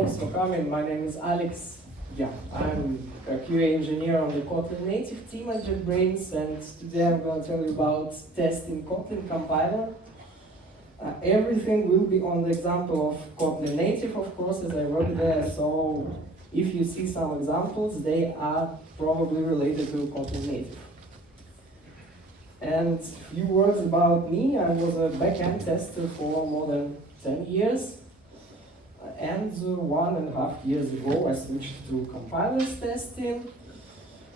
thanks for coming. My name is Alex. I'm a QA engineer on the Kotlin native team at JetBrains, and today I'm going to tell you about testing Kotlin compiler. Everything will be on the example of Kotlin native, of course, as I work there, so if you see some examples, they are probably related to Kotlin native. And a few words about me. I was a backend tester for more than 10 years. And 1.5 years ago, I switched to compilers testing.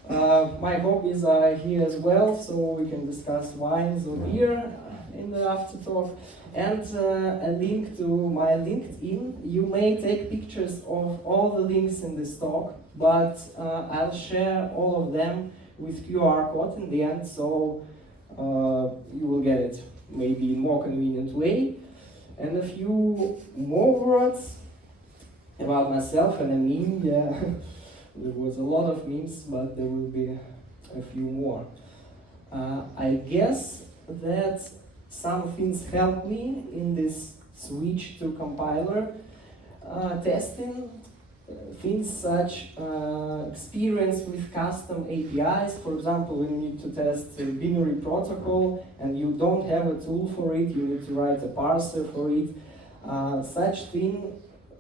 My hobbies are here as well, so we can discuss wines or beer in the after talk. And a link to my LinkedIn. You may take pictures of all the links in this talk, but I'll share all of them with QR code in the end, so you will get it maybe in a more convenient way. And a few more words about myself and a meme. Yeah, there was a lot of memes, but there will be a few more. I guess that some things helped me in this switch to compiler testing. Things such experience with custom APIs. For example, when you need to test a binary protocol and you don't have a tool for it, you need to write a parser for it.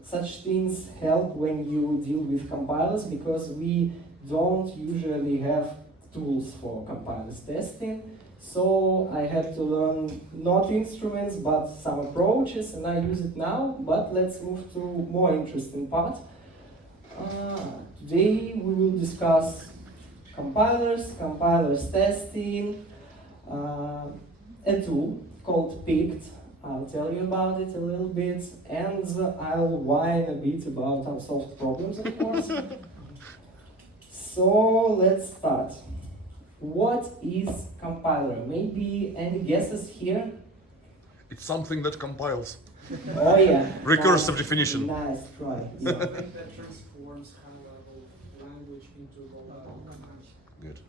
Such things help when you deal with compilers, because we don't usually have tools for compilers testing. So I had to learn not instruments but some approaches, and I use it now. But let's move to more interesting part. Today we will discuss compilers testing, a tool called Pict. I'll tell you about it a little bit, and I'll whine a bit about unsolved problems, of course. So let's start. What is compiler? Maybe any guesses here? It's something that compiles. Oh yeah. Recursive nice, definition. Nice try. Yeah. That transforms high-level language into low-level language. Good.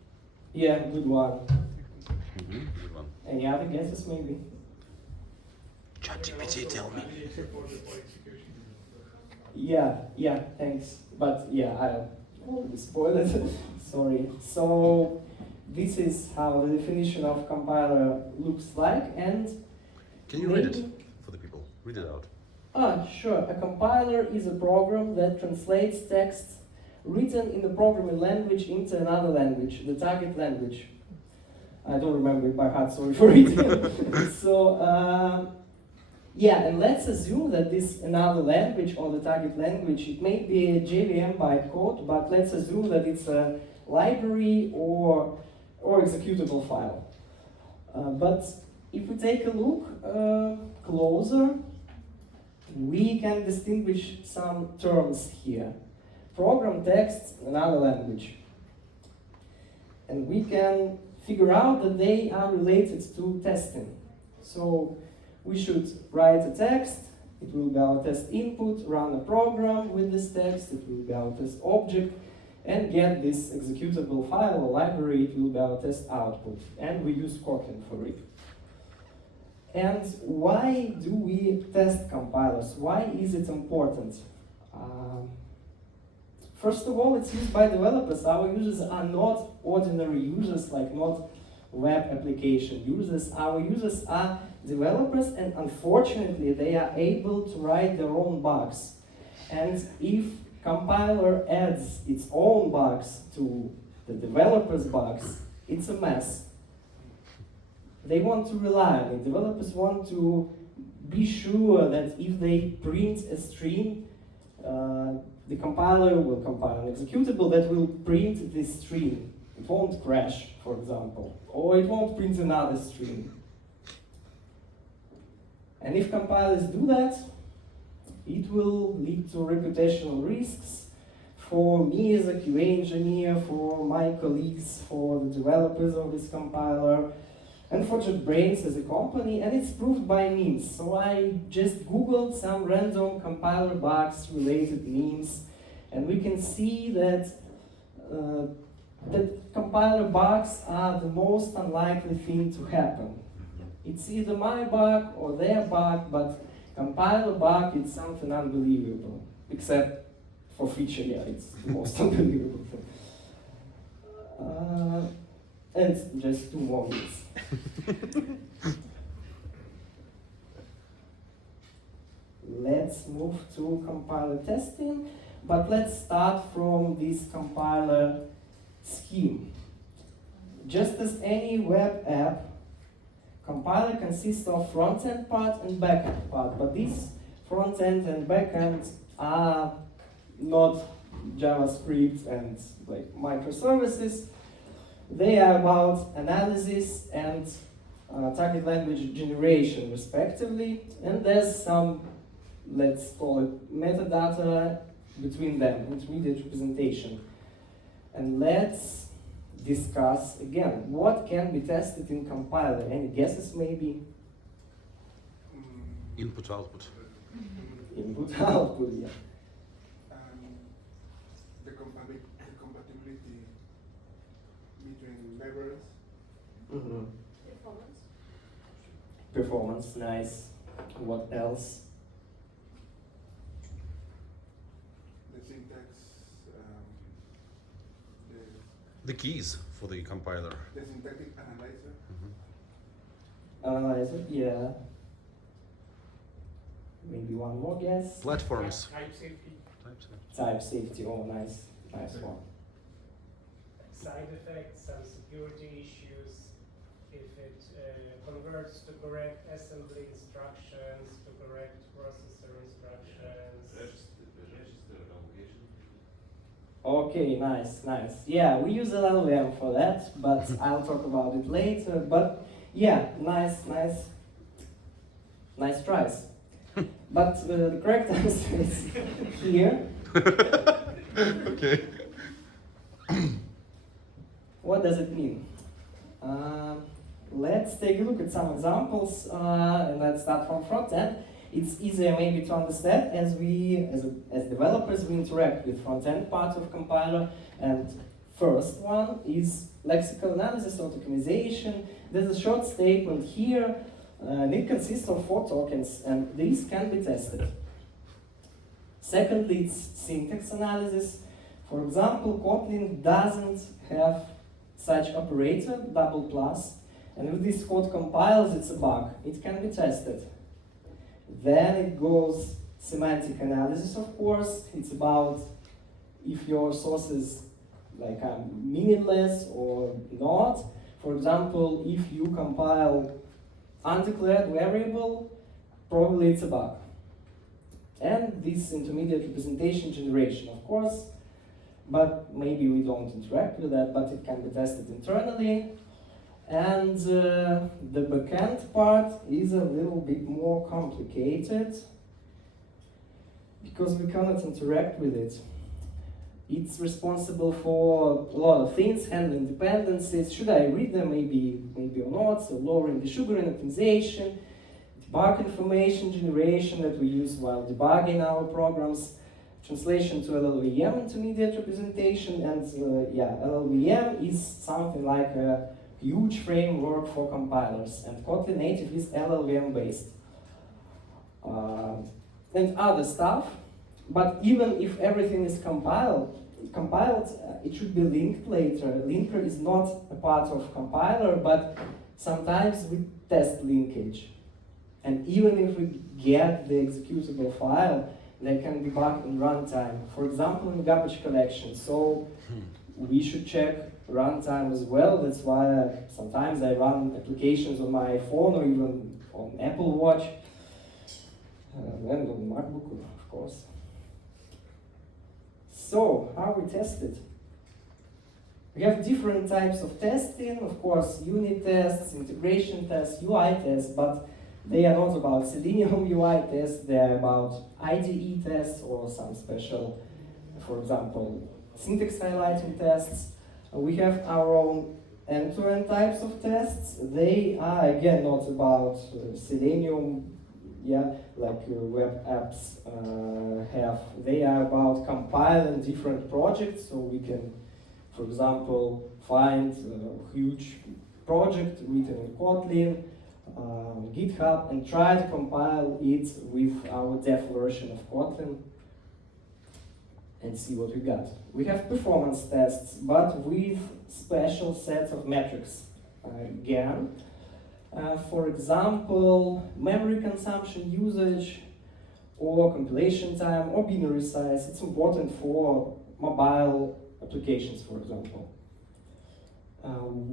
Yeah, good one. Good one. Any other guesses maybe? ChatGPT, tell me. Yeah, thanks. But yeah, I already spoiled it. Sorry. So this is how the definition of compiler looks like, and Can you read it for the people? Read it out. Sure. A compiler is a program that translates text written in the programming language into another language, the target language. I don't remember it by heart, sorry for it. So, yeah, and let's assume that this another language, or the target language, it may be a JVM bytecode, but let's assume that it's a library or executable file. But if we take a look closer, we can distinguish some terms here. Program text, another language. And we can figure out that they are related to testing. So we should write a text, it will be our test input, run a program with this text, it will be our test object, and get this executable file or library, it will be our test output. And we use Kotlin for it. And why do we test compilers? Why is it important? First of all, it's used by developers. Our users are not ordinary users, like not web application users. Our users are developers, and unfortunately they are able to write their own bugs. And if compiler adds its own bugs to the developers' bugs, it's a mess. They want to rely on it. Developers want to be sure that if they print a string, the compiler will compile an executable that will print this string. It won't crash, for example, or it won't print another string. And if compilers do that, it will lead to reputational risks for me as a QA engineer, for my colleagues, for the developers of this compiler, and for JetBrains as a company, and it's proved by memes. So I just googled some random compiler bugs related memes, and we can see that compiler bugs are the most unlikely thing to happen. It's either my bug or their bug, but compiler bug is something unbelievable. except for feature, yeah, it's the most unbelievable thing. And just 2 more minutes. Let's move to compiler testing, but let's start from this compiler scheme. Just as any web app, compiler consists of front-end part and back-end part, but these front-end and back-end are not JavaScript and like microservices. They are about analysis and target language generation, respectively, and there's some, let's call it, metadata between them, intermediate representation. And let's discuss again what can be tested in compiler. Any guesses, maybe? Input, output. Input, output, yeah. The compatibility between libraries. Performance. Performance, nice. What else? The syntax, The keys for the compiler. the syntactic analyzer. Analyzer, yeah. Maybe one more guess. Platforms. Type safety. Type safety, oh nice, nice one. Side effects, some security issues, if it converts to correct assembly instructions, to correct processor instructions. Okay, nice, nice. Yeah, we use LLVM for that, but I'll talk about it later. But yeah, nice tries. But the correct answer is here. Okay. What does it mean? Let's take a look at some examples, and let's start from front end. It's easier maybe to understand as we, as developers, we interact with front end part of compiler. And first one is lexical analysis or tokenization. There's a short statement here, and it consists of 4 tokens, and these can be tested. Secondly, it's syntax analysis. For example, Kotlin doesn't have such operator, double plus, and if this code compiles, it's a bug. It can be tested. Then it goes semantic analysis, of course. It's about if your sources like are meaningless or not. For example, if you compile undeclared variable, probably it's a bug. And this intermediate representation generation, of course, but maybe we don't interact with that, but it can be tested internally. And the backend part is a little bit more complicated because we cannot interact with it. It's responsible for a lot of things, handling dependencies. Should I read them? Maybe or not. So lowering the sugaring optimization, debug information generation that we use while debugging our programs, translation to LLVM intermediate representation, and LLVM is something like a huge framework for compilers, and Kotlin native is LLVM based. And other stuff, but even if everything is compiled, it should be linked later. Linker is not a part of compiler, but sometimes we test linkage. And even if we get the executable file, they can be bugged in runtime. For example, in garbage collection. So we should check runtime as well. That's why sometimes I run applications on my phone or even on Apple Watch, and on MacBook, of course. So, how we test it? We have different types of testing, of course, unit tests, integration tests, UI tests, but they are not about Selenium UI tests, they are about IDE tests or some special, for example, syntax highlighting tests. We have our own end-to-end types of tests. They are, again, not about Selenium, like web apps have. They are about compiling different projects, so we can, for example, find a huge project written in Kotlin, GitHub, and try to compile it with our dev version of Kotlin. and see what we got. We have performance tests, but with special sets of metrics. Again, for example, memory consumption usage, or compilation time, or binary size. It's important for mobile applications, for example.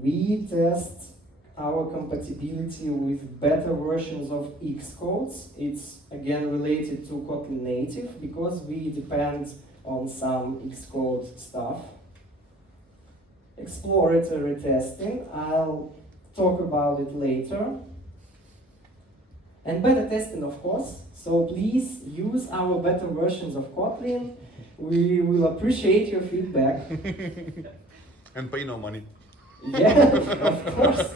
We test our compatibility with better versions of Xcodes. It's again related to Kotlin native because we depend on some Xcode stuff. Exploratory testing, I'll talk about it later. And beta testing, of course. So please use our beta versions of Kotlin. We will appreciate your feedback. And pay no money. Yeah, of course.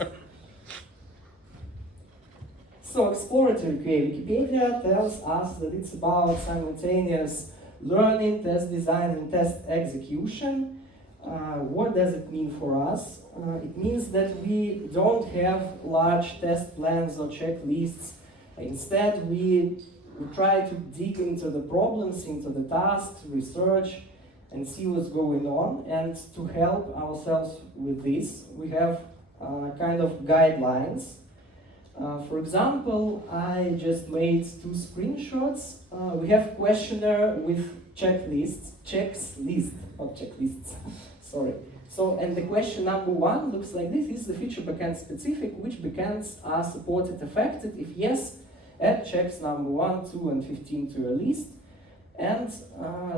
So exploratory QA, Wikipedia tells us that it's about simultaneous learning, test design, and test execution. What does it mean for us? It means that we don't have large test plans or checklists. Instead, we try to dig into the problems, into the tasks, research, and see what's going on. And to help ourselves with this, we have kind of guidelines. For example, I just made 2 screenshots. We have questionnaire with checklists, not checklists, sorry. So, and the question number 1 looks like this: is the feature backend specific? Which backends are supported, affected? If yes, add checks number 1, 2, and 15 to your list. And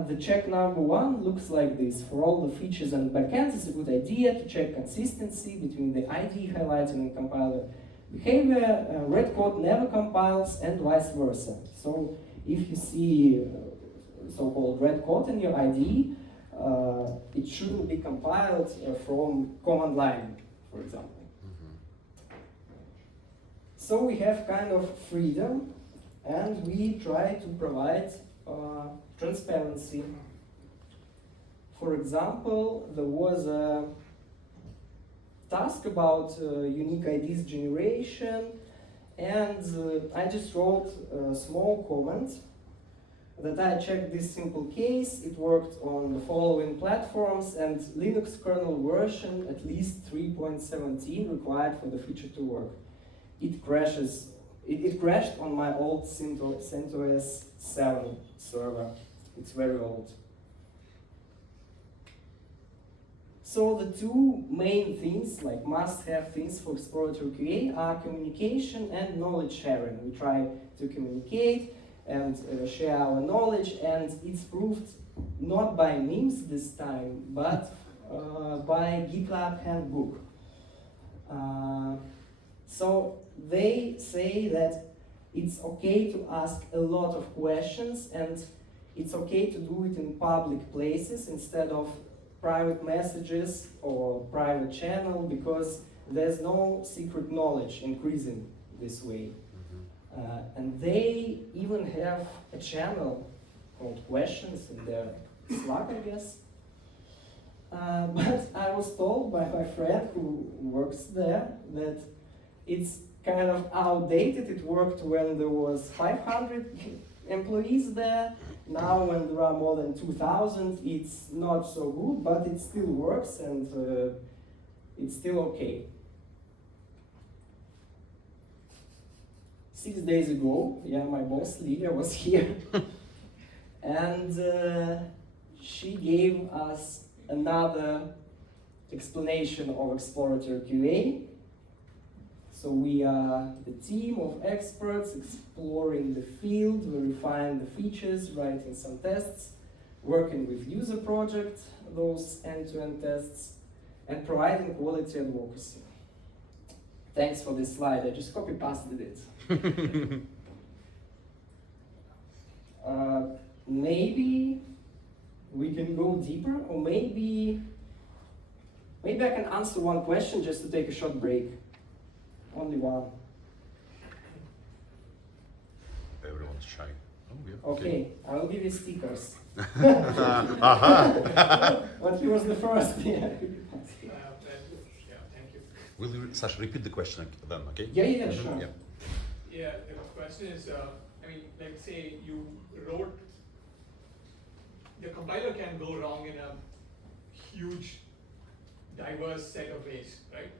the check number 1 looks like this: for all the features and backends, it's a good idea to check consistency between the ID highlighting and compiler behavior. Red code never compiles, and vice versa. So if you see so-called red code in your ID, it shouldn't be compiled from command line, for example. So we have kind of freedom, and we try to provide transparency. For example, there was a task about unique IDs generation, and I just wrote a small comment that I checked this simple case. It worked on the following platforms, and Linux kernel version at least 3.17 required for the feature to work. It crashes. It crashed on my old CentOS 7 server. It's very old. So the 2 main things, like must-have things for exploratory QA, are communication and knowledge sharing. We try to communicate and share our knowledge, and it's proved not by memes this time, but by GitLab handbook. So they say that it's okay to ask a lot of questions, and it's okay to do it in public places instead of private messages or private channel, because there's no secret knowledge increasing this way. And they even have a channel called Questions in their Slack, I guess. But I was told by my friend who works there that it's kind of outdated. It worked when there was 500 employees there. Now when there are more than 2,000, it's not so good, but it still works, and it's still okay. 6 days ago, my boss Lydia was here, and she gave us another explanation of exploratory QA. So we are the team of experts exploring the field, verifying the features, writing some tests, working with user project, those end-to-end tests, and providing quality advocacy. Thanks for this slide, I just copy-pasted it. Maybe we can go deeper, or maybe I can answer one question just to take a short break. Only one. Everyone's shy. Oh, yeah. Okay, I will give you stickers. Aha! But he was the first. Yeah, thank you. Will you, Sasha, repeat the question then, okay? Yeah, sure. Yeah. Yeah, the question is, let's say you wrote the compiler compiler can go wrong in a huge, diverse set of ways, right?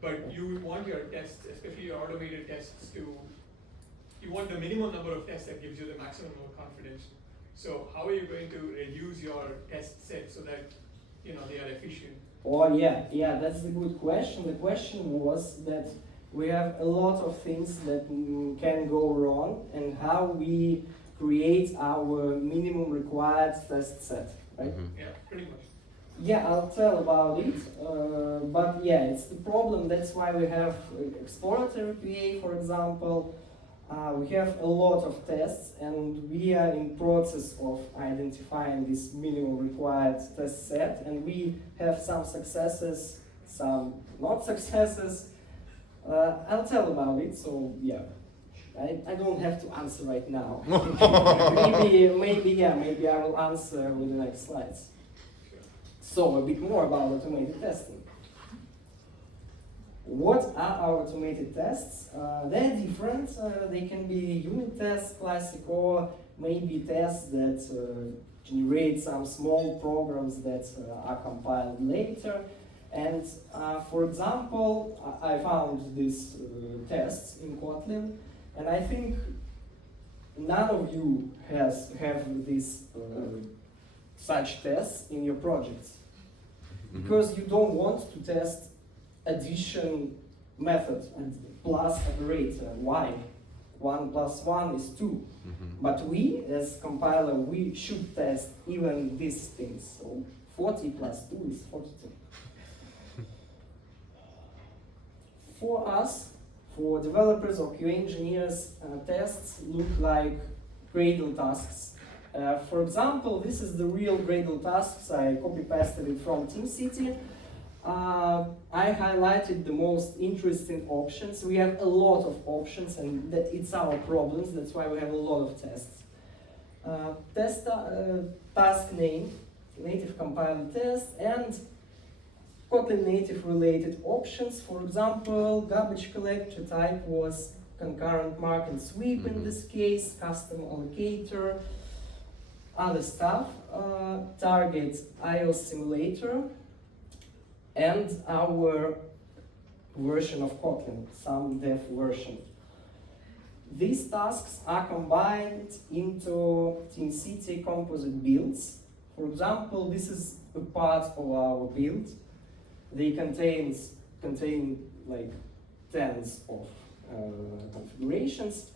But you want your tests, especially your automated tests, you want the minimum number of tests that gives you the maximum amount of confidence. So how are you going to reduce your test set so that they are efficient? Oh yeah, that's a good question. The question was that we have a lot of things that can go wrong, and how we create our minimum required test set, right? Yeah, pretty much. Yeah, I'll tell about it, but yeah, it's the problem. That's why we have exploratory QA, for example. We have a lot of tests, and we are in process of identifying this minimum required test set, and we have some successes, some not successes. I'll tell about it, so yeah. I don't have to answer right now. maybe I will answer with the next slides. So a bit more about automated testing. What are our automated tests? They're different. They can be unit tests, classic, or maybe tests that generate some small programs that are compiled later. And for example, I found these tests in Kotlin, and I think none of you have these such tests in your projects, because you don't want to test addition method and plus operator. Why? 1 plus 1 is 2. But we, as compiler, we should test even these things. So 40 plus 2 is 42. For us, for developers or QA engineers, tests look like Gradle tasks. For example, this is the real Gradle tasks. I copy-pasted it from TeamCity. I highlighted the most interesting options. We have a lot of options, and it's our problems. That's why we have a lot of tests. Task name, native compiler test, and Kotlin native related options. For example, garbage collector type was concurrent mark and sweep in this case, custom allocator, other stuff, target iOS simulator, and our version of Kotlin, some dev version. These tasks are combined into TeamCity composite builds. For example, this is a part of our build. They contain like tens of configurations.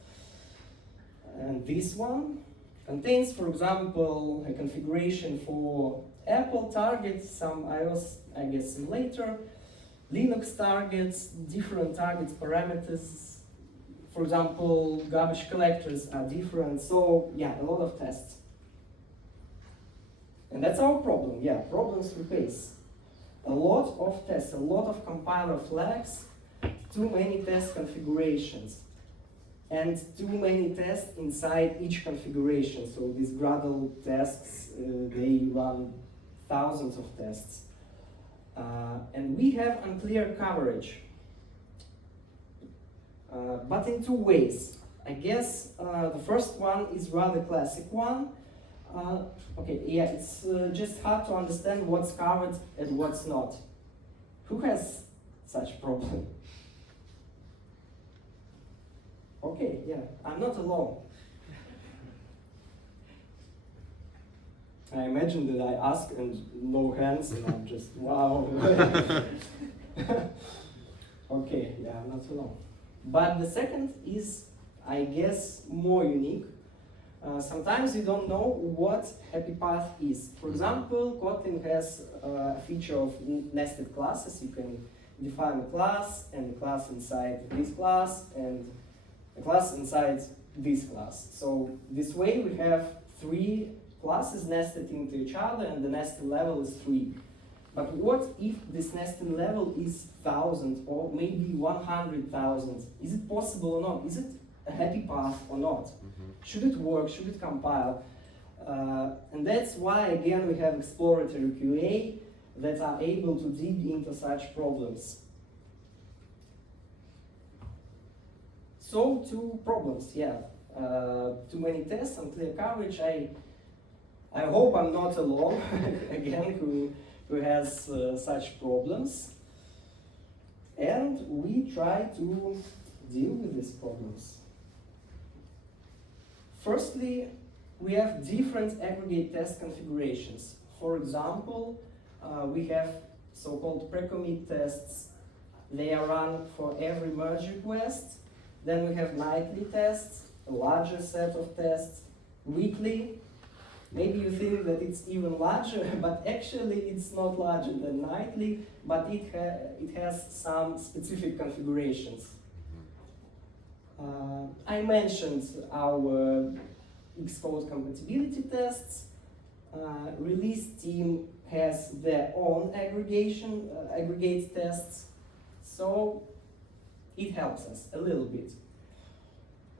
And this one contains, for example, a configuration for Apple targets, some iOS, I guess, later, Linux targets, different targets parameters. For example, garbage collectors are different. So yeah, a lot of tests. And that's our problem. Yeah, problems we face. A lot of tests, a lot of compiler flags, too many test configurations, and too many tests inside each configuration. So these Gradle tasks, they run thousands of tests. And we have unclear coverage, but in two ways. I guess the first one is rather classic one. Okay, yeah, it's just hard to understand what's covered and what's not. Who has such problem? Okay, yeah, I'm not alone. I imagine that I ask and no hands, and I'm just, wow. Okay, yeah, I'm not alone. But the second is, I guess, more unique. Sometimes you don't know what happy path is. For example, Kotlin has a feature of nested classes. You can define a class, and a class inside this class, and a class inside this class. So this way we have 3 classes nested into each other, and the nested level is 3. But what if this nested level is 1,000 or maybe 100,000? Is it possible or not? Is it a happy path or not? Should it work? Should it compile? And that's why, again, we have exploratory QA that are able to dig into such problems. So, 2 problems, yeah. Too many tests, unclear coverage. I I hope I'm not alone, again, who has such problems. And we try to deal with these problems. Firstly, we have different aggregate test configurations. For example, we have so-called pre-commit tests. They are run for every merge request. Then we have nightly tests, a larger set of tests, weekly. Maybe you think that it's even larger, but actually it's not larger than nightly, but it has some specific configurations. I mentioned our Xcode compatibility tests. Release team has their own aggregate tests, so it helps us a little bit.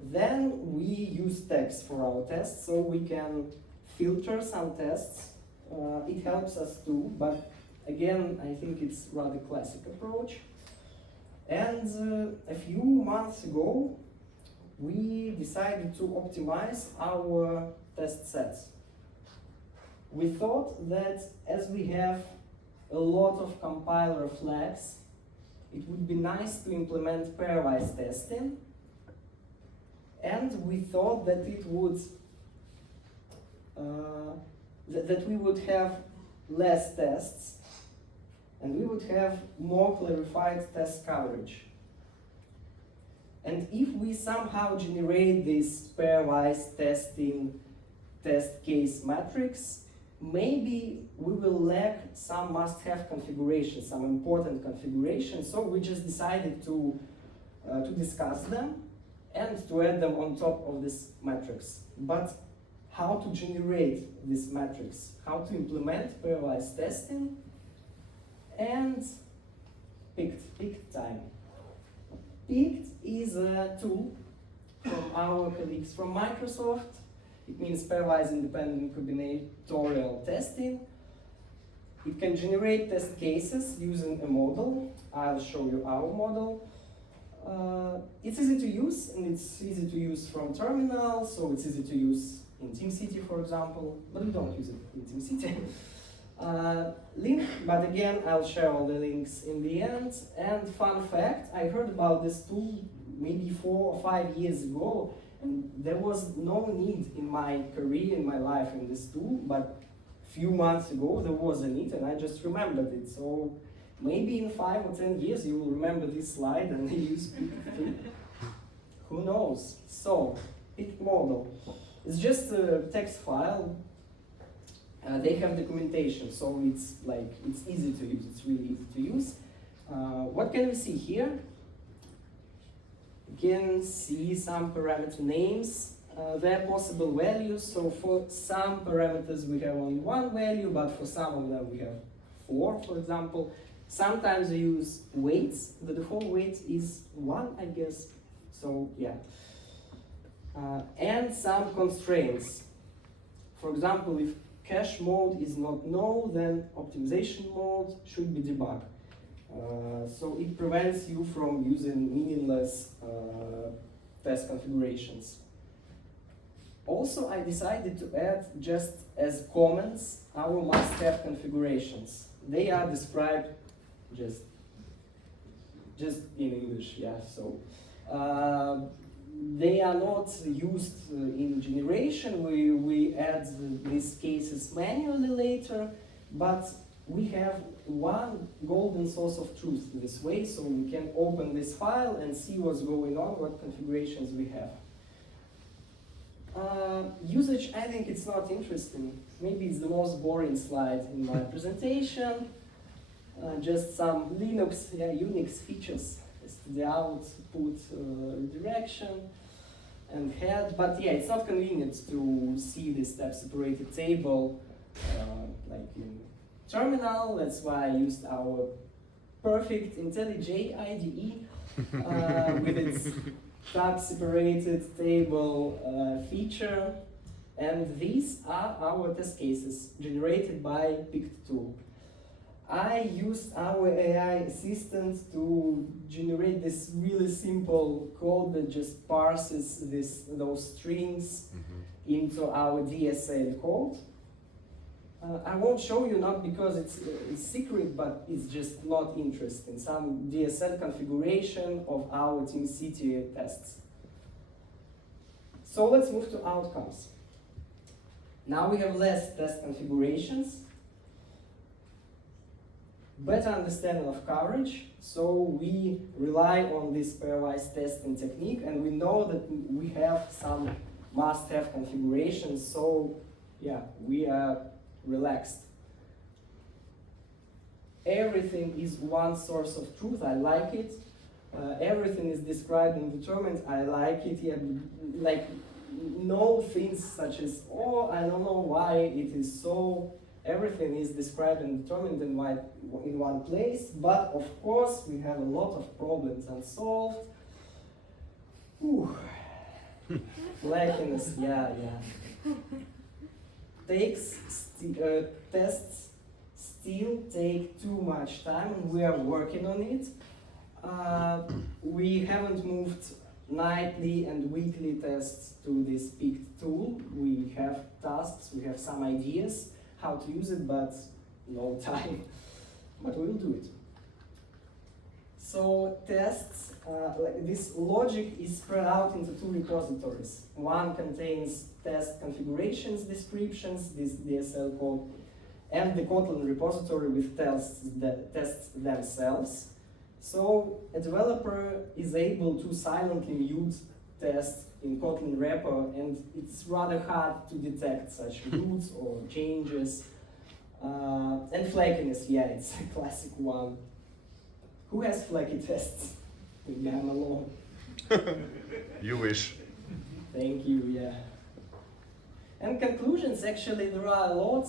Then we use tags for our tests, so we can filter some tests. It helps us too, but again, I think it's rather classic approach. And a few months ago, we decided to optimize our test sets. We thought that as we have a lot of compiler flags, it would be nice to implement pairwise testing. And we thought that it would that we would have less tests and we would have more clarified test coverage. And if we somehow generate this pairwise testing test case matrix, maybe we will lack some must-have configurations, some important configurations. So we just decided to discuss them and to add them on top of this matrix. But how to generate this matrix, how to implement pairwise testing, and picked time. Picked is a tool from our colleagues from Microsoft. It means pairwise independent combinatorial testing. It can generate test cases using a model. I'll show you our model. It's easy to use, and it's easy to use from terminal, so it's easy to use in TeamCity, for example, but we don't use it in TeamCity. Link, but again, I'll share all the links in the end. And fun fact, I heard about this tool maybe 4 or 5 years ago, and there was no need in my career, in my life, in this tool, but a few months ago there was a need, and I just remembered it. So maybe in 5 or 10 years you will remember this slide and use it. Who knows? So, pick model. It's just a text file. They have documentation, so it's easy to use. It's really easy to use. What can we see here? You can see some parameter names, their possible values. So for some parameters we have only one value, but for some of them we have 4, for example. Sometimes we use weights. The default weight is 1, I guess. So yeah. And some constraints. For example, if cache mode is not no, then optimization mode should be debug. So it prevents you from using meaningless test configurations. Also, I decided to add just as comments our must-have configurations. They are described just in English, yeah. So they are not used in generation. We add these cases manually later, but we have one golden source of truth this way, so we can open this file and see what's going on, what configurations we have. Usage, I think it's not interesting. Maybe it's the most boring slide in my presentation. Just some Unix features. It's the output redirection and head, but yeah, it's not convenient to see this step-separated table like in terminal. That's why I used our perfect IntelliJ IDE with its tab-separated table feature, and these are our test cases generated by picked tool. I used our AI assistant to generate this really simple code that just parses those strings into our DSL code. I won't show you, not because it's secret, but it's just not interesting. Some DSL configuration of our TeamCity tests. So let's move to outcomes. Now we have less test configurations, better understanding of coverage. So we rely on this pairwise testing technique, and we know that we have some must-have configurations. So yeah, we are relaxed. Everything is one source of truth. I like it. Everything is described and determined. I like it. Yeah, like no things such as, oh, I don't know why it is so. Everything is described and determined in one place. But of course, we have a lot of problems unsolved. Ooh. Flakiness, yeah. Tests still take too much time, and we are working on it. We haven't moved nightly and weekly tests to this picked tool. We have tasks, we have some ideas how to use it, but no time. But we will do it. So tests, like this logic is spread out into two repositories. One contains test configurations descriptions, this DSL code, and the Kotlin repository with tests themselves. So a developer is able to silently mute tests in Kotlin repo, and it's rather hard to detect such mutes or changes. And flakiness, yeah, it's a classic one. Who has flaky tests? Maybe I'm alone. You wish. Thank you, yeah. And conclusions, actually, there are a lot.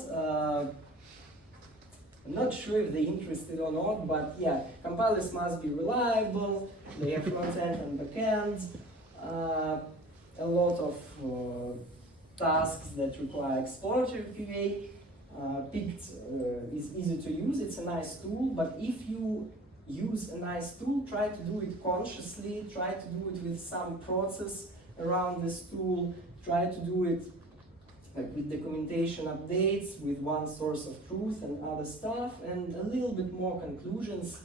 I'm not sure if they're interested or not, but yeah, compilers must be reliable, they have front end and back end, a lot of tasks that require exploratory QA. Picked is easy to use, it's a nice tool, but if you use a nice tool, try to do it consciously, try to do it with some process around this tool, try to do it like with documentation updates, with one source of truth and other stuff, and a little bit more conclusions.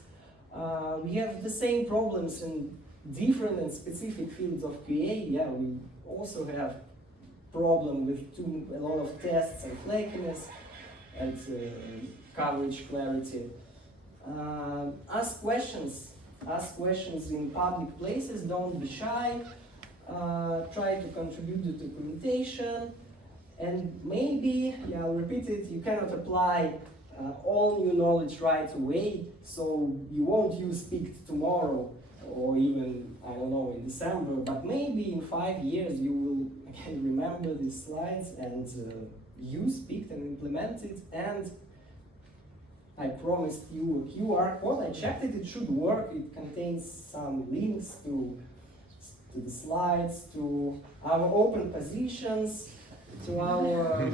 We have the same problems in different and specific fields of QA. Yeah, we also have problem with a lot of tests and flakiness and coverage clarity. Ask questions in public places, don't be shy, try to contribute to documentation, and maybe, yeah, I'll repeat it, you cannot apply all new knowledge right away, so you won't use Pict tomorrow, or even, I don't know, in December, but maybe in 5 years you will again remember these slides and use Pict and implement it, and I promised you a QR code. I checked it, it should work. It contains some links to the slides, to our open positions, to our,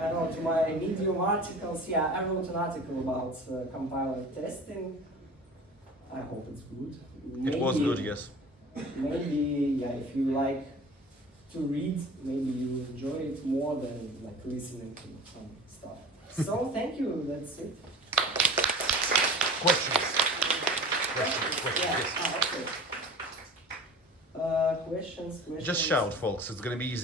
I don't know, to my Medium articles. Yeah, I wrote an article about compiler testing. I hope it's good. It was good, yes. Maybe, yeah, if you like to read, maybe you enjoy it more than like listening to some stuff. So thank you, that's it. Questions? Questions, Yeah, yes. okay. Questions. Just shout, folks, it's gonna be easier.